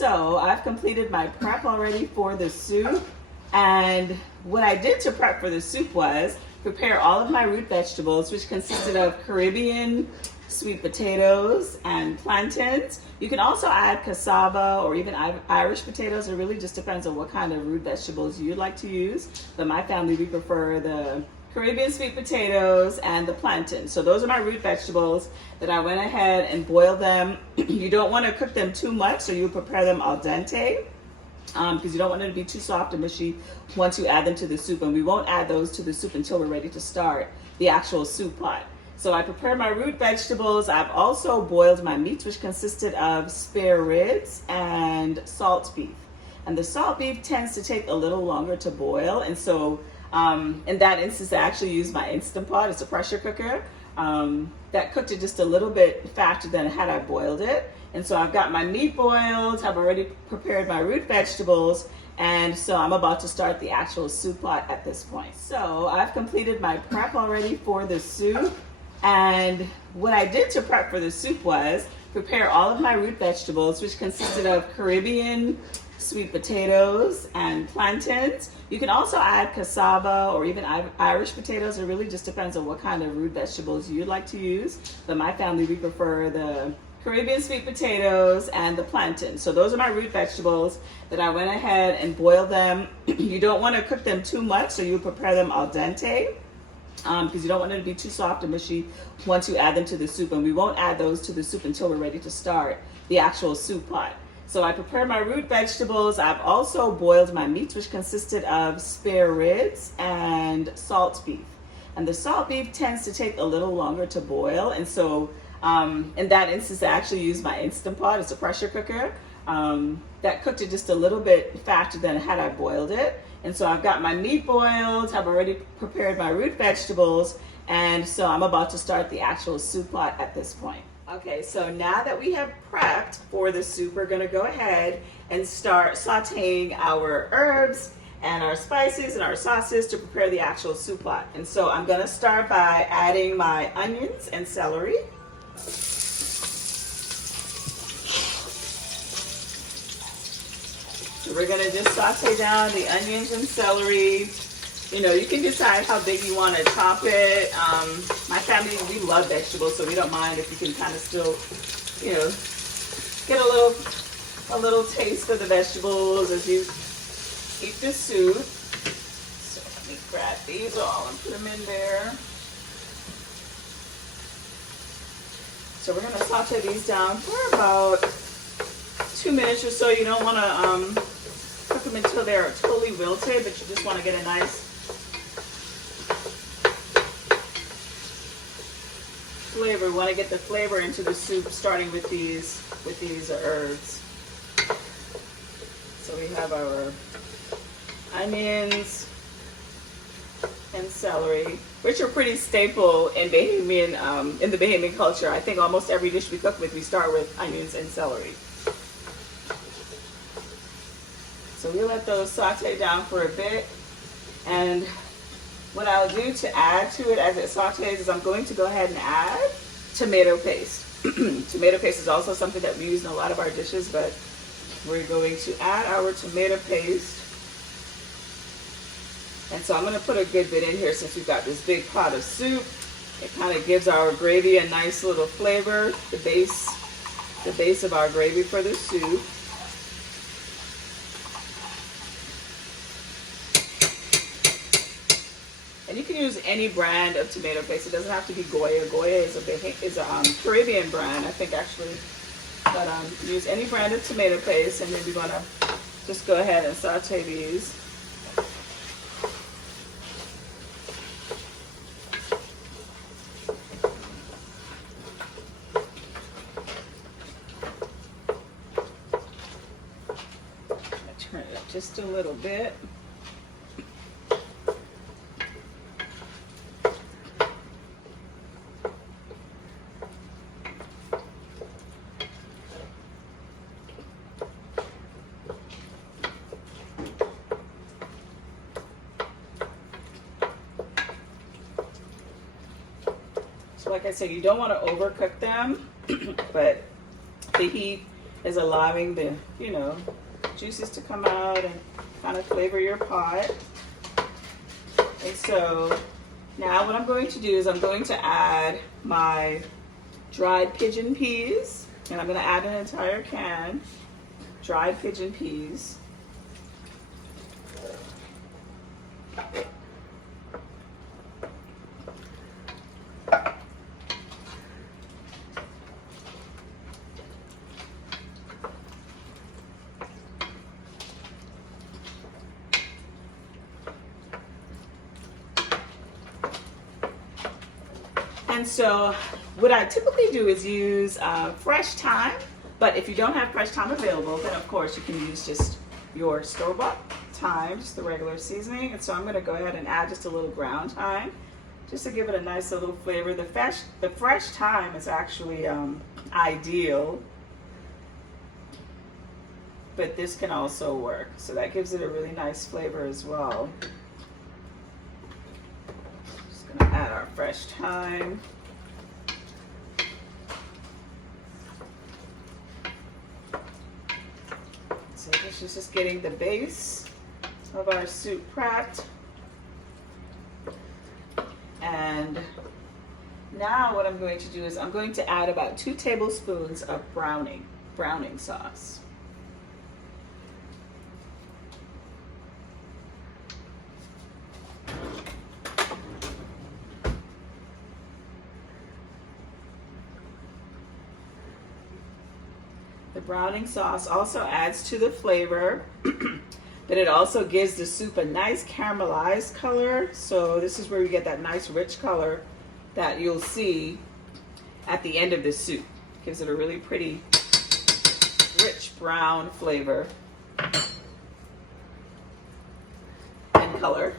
So I've completed my prep already for the soup. And what I did to prep for the soup was prepare all of my root vegetables, which consisted of Caribbean sweet potatoes and plantains. You can also add cassava or even Irish potatoes. It really just depends on what kind of root vegetables you'd like to use. But my family, we prefer the Caribbean sweet potatoes and the plantains. So those are my root vegetables that I went ahead and boiled them. You don't want to cook them too much, so you prepare them al dente because you don't want them to be too soft and mushy once you add them to the soup. And we won't add those to the soup until we're ready to start the actual soup pot. So I prepared my root vegetables. I've also boiled my meats, which consisted of spare ribs and salt beef. And the salt beef tends to take a little longer to boil. And so in that instance, I actually used my Instant Pot. It's a pressure cooker. That cooked it just a little bit faster than had I boiled it. And so I've got my meat boiled. I've already prepared my root vegetables. And so I'm about to start the actual soup pot at this point. So I've completed my prep already for the soup. And what I did to prep for the soup was prepare all of my root vegetables, which consisted of Caribbean sweet potatoes and plantains. You can also add cassava or even Irish potatoes. It really just depends on what kind of root vegetables you'd like to use. But my family, we prefer the Caribbean sweet potatoes and the plantains. So those are my root vegetables that I went ahead and boiled them. You don't want to cook them too much, so you prepare them al dente because you don't want them to be too soft and mushy once you add them to the soup. And we won't add those to the soup until we're ready to start the actual soup pot. So I prepared my root vegetables. I've also boiled my meats, which consisted of spare ribs and salt beef. And the salt beef tends to take a little longer to boil. And so in that instance, I actually used my Instant Pot. It's a pressure cooker. That cooked it just a little bit faster than had I boiled it. And so I've got my meat boiled. I've already prepared my root vegetables. And so I'm about to start the actual soup pot at this point. Okay, so now that we have prepped for the soup, we're gonna go ahead and start sauteing our herbs and our spices and our sauces to prepare the actual soup pot. And so I'm gonna start by adding my onions and celery. So we're gonna just saute down the onions and celery. You know, you can decide how big you want to chop it. My family, we love vegetables, so we don't mind if you can kind of still, you know, get a little taste for the vegetables as you eat the soup. So let me grab these all and put them in there. So we're gonna saute these down for about 2 minutes or so. You don't want to cook them until they're totally wilted, but you just want to get a nice flavor. We want to get the flavor into the soup, starting with these herbs. So we have our onions and celery, which are pretty staple in Bahamian, in the Bahamian culture. I think almost every dish we cook with, we start with onions and celery. So we let those saute down for a bit, and what I'll do to add to it as it sautés is I'm going to go ahead and add tomato paste. Tomato paste is also something that we use in a lot of our dishes, but we're going to add our tomato paste. And so I'm going to put a good bit in here since we've got this big pot of soup. It kind of gives our gravy a nice little flavor, the base of our gravy for the soup. And you can use any brand of tomato paste. It doesn't have to be Goya. Goya is a Caribbean brand, I think, actually. But use any brand of tomato paste, and then we're gonna just go ahead and saute these. Turn it up just a little bit. Like I said, you don't want to overcook them, but the heat is allowing the, you know, juices to come out and kind of flavor your pot. And so now what I'm going to do is I'm going to add my dried pigeon peas, and I'm going to add an entire can dried pigeon peas. And so what I typically do is use fresh thyme, but if you don't have fresh thyme available, then of course you can use just your store-bought thyme, just the regular seasoning. And so I'm going to go ahead and add just a little ground thyme, just to give it a nice little flavor. The fresh thyme is actually ideal, but this can also work. So that gives it a really nice flavor as well. Gonna add our fresh thyme. So this is just getting the base of our soup prepped. And now what I'm going to do is I'm going to add about 2 tablespoons of browning sauce. The browning sauce also adds to the flavor, but it also gives the soup a nice caramelized color. So this is where you get that nice rich color that you'll see at the end of the soup. Gives it a really pretty rich brown flavor and color.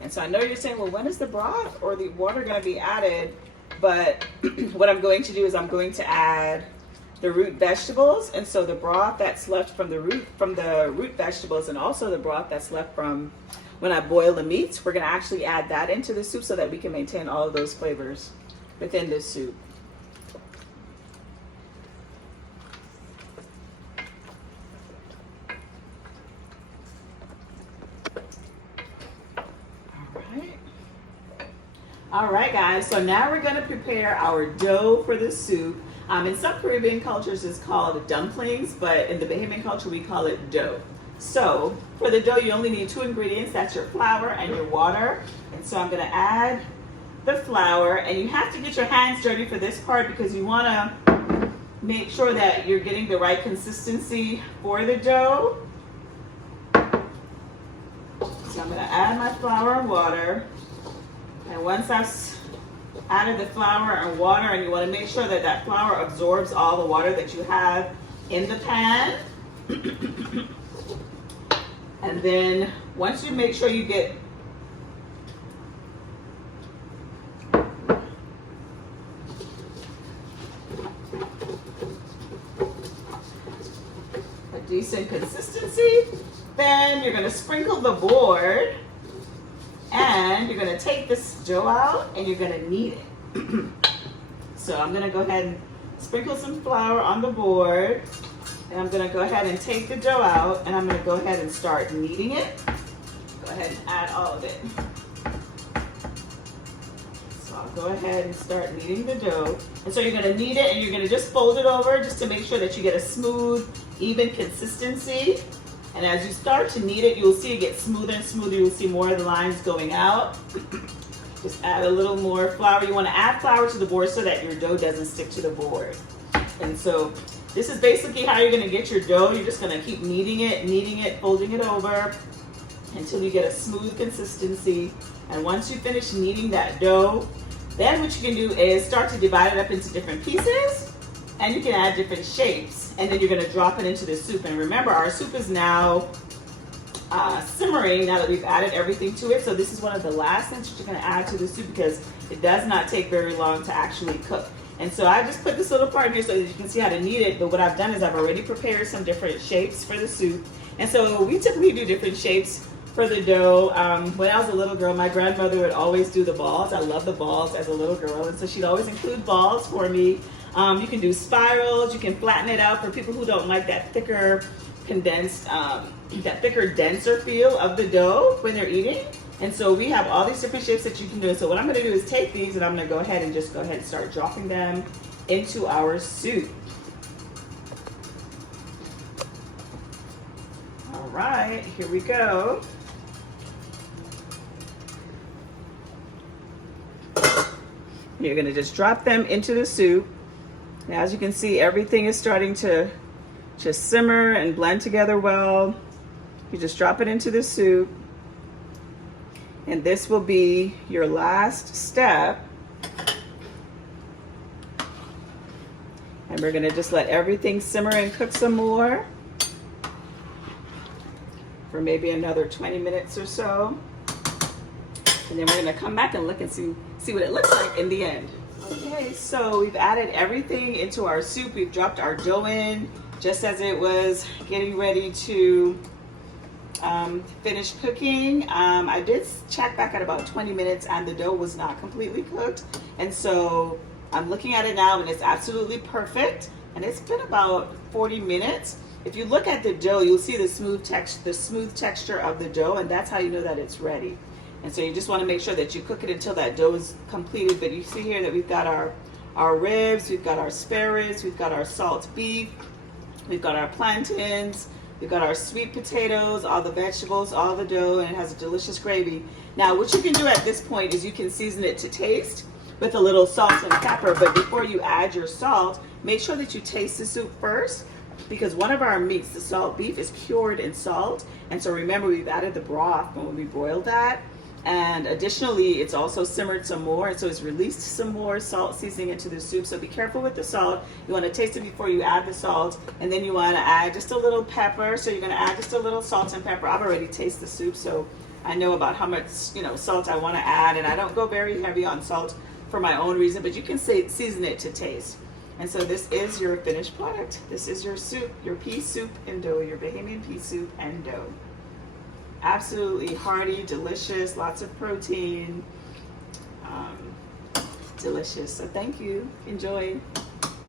And so I know you're saying, well, when is the broth or the water going to be added? But what I'm going to do is I'm going to add the root vegetables, and so the broth that's left from the root vegetables, and also the broth that's left from when I boil the meats, we're going to actually add that into the soup so that we can maintain all of those flavors within this soup. All right, guys, so now we're going to prepare our dough for the soup. In some Caribbean cultures, it's called dumplings, but in the Bahamian culture, we call it dough. So for the dough, you only need 2 ingredients. That's your flour and your water. And so I'm going to add the flour, and you have to get your hands dirty for this part because you want to make sure that you're getting the right consistency for the dough. So I'm going to add my flour and water. And once I've added the flour and water, and you want to make sure that that flour absorbs all the water that you have in the pan. And then once you make sure you get a decent consistency, then you're going to sprinkle the board. And you're going to take this dough out and you're going to knead it. So I'm going to go ahead and sprinkle some flour on the board. And I'm going to go ahead and take the dough out and I'm going to go ahead and start kneading it. Go ahead and add all of it. So I'll go ahead and start kneading the dough. And so you're going to knead it and you're going to just fold it over just to make sure that you get a smooth, even consistency. And as you start to knead it, you'll see it get smoother and smoother. You'll see more of the lines going out. Just add a little more flour. You want to add flour to the board so that your dough doesn't stick to the board. And so this is basically how you're going to get your dough. You're just going to keep kneading it, folding it over until you get a smooth consistency. And once you finish kneading that dough, then what you can do is start to divide it up into different pieces. And you can add different shapes, and then you're going to drop it into the soup. And remember, our soup is now simmering now that we've added everything to it. So this is one of the last things that you're going to add to the soup because it does not take very long to actually cook. And so I just put this little part in here so that you can see how to knead it. But what I've done is I've already prepared some different shapes for the soup. And so we typically do different shapes for the dough. When I was a little girl, my grandmother would always do the balls. I love the balls as a little girl, and so she'd always include balls for me. You can do spirals, you can flatten it out for people who don't like that thicker, condensed, that thicker, denser feel of the dough when they're eating. And so we have all these different shapes that you can do. So what I'm gonna do is take these and I'm gonna go ahead and start dropping them into our soup. All right, here we go. You're gonna just drop them into the soup. And as you can see, everything is starting to just simmer and blend together well. You just drop it into the soup. And this will be your last step. And we're gonna just let everything simmer and cook some more for maybe another 20 minutes or so. And then we're gonna come back and look and see what it looks like in the end. Okay, so we've added everything into our soup. We've dropped our dough in just as it was getting ready to finish cooking. I did check back at about 20 minutes and the dough was not completely cooked. And so I'm looking at it now and it's absolutely perfect. And it's been about 40 minutes. If you look at the dough, you'll see the smooth texture of the dough, and that's how you know that it's ready. And so you just want to make sure that you cook it until that dough is completed. But you see here that we've got our ribs, we've got our spare ribs, we've got our salt beef, we've got our plantains, we've got our sweet potatoes, all the vegetables, all the dough, and it has a delicious gravy. Now, what you can do at this point is you can season it to taste with a little salt and pepper. But before you add your salt, make sure that you taste the soup first, because one of our meats, the salt beef, is cured in salt. And so remember, we've added the broth when we boiled that. And additionally, it's also simmered some more, and so it's released some more salt seasoning into the soup. So be careful with the salt. You want to taste it before you add the salt, and then you want to add just a little pepper. So you're going to add just a little salt and pepper. I've already tasted the soup, so I know about how much salt I want to add, and I don't go very heavy on salt for my own reason, but you can season it to taste. And so this is your finished product. This is your soup, your pea soup and dough, your Bahamian pea soup and dough. Absolutely hearty, delicious, lots of protein, delicious. So thank you. Enjoy.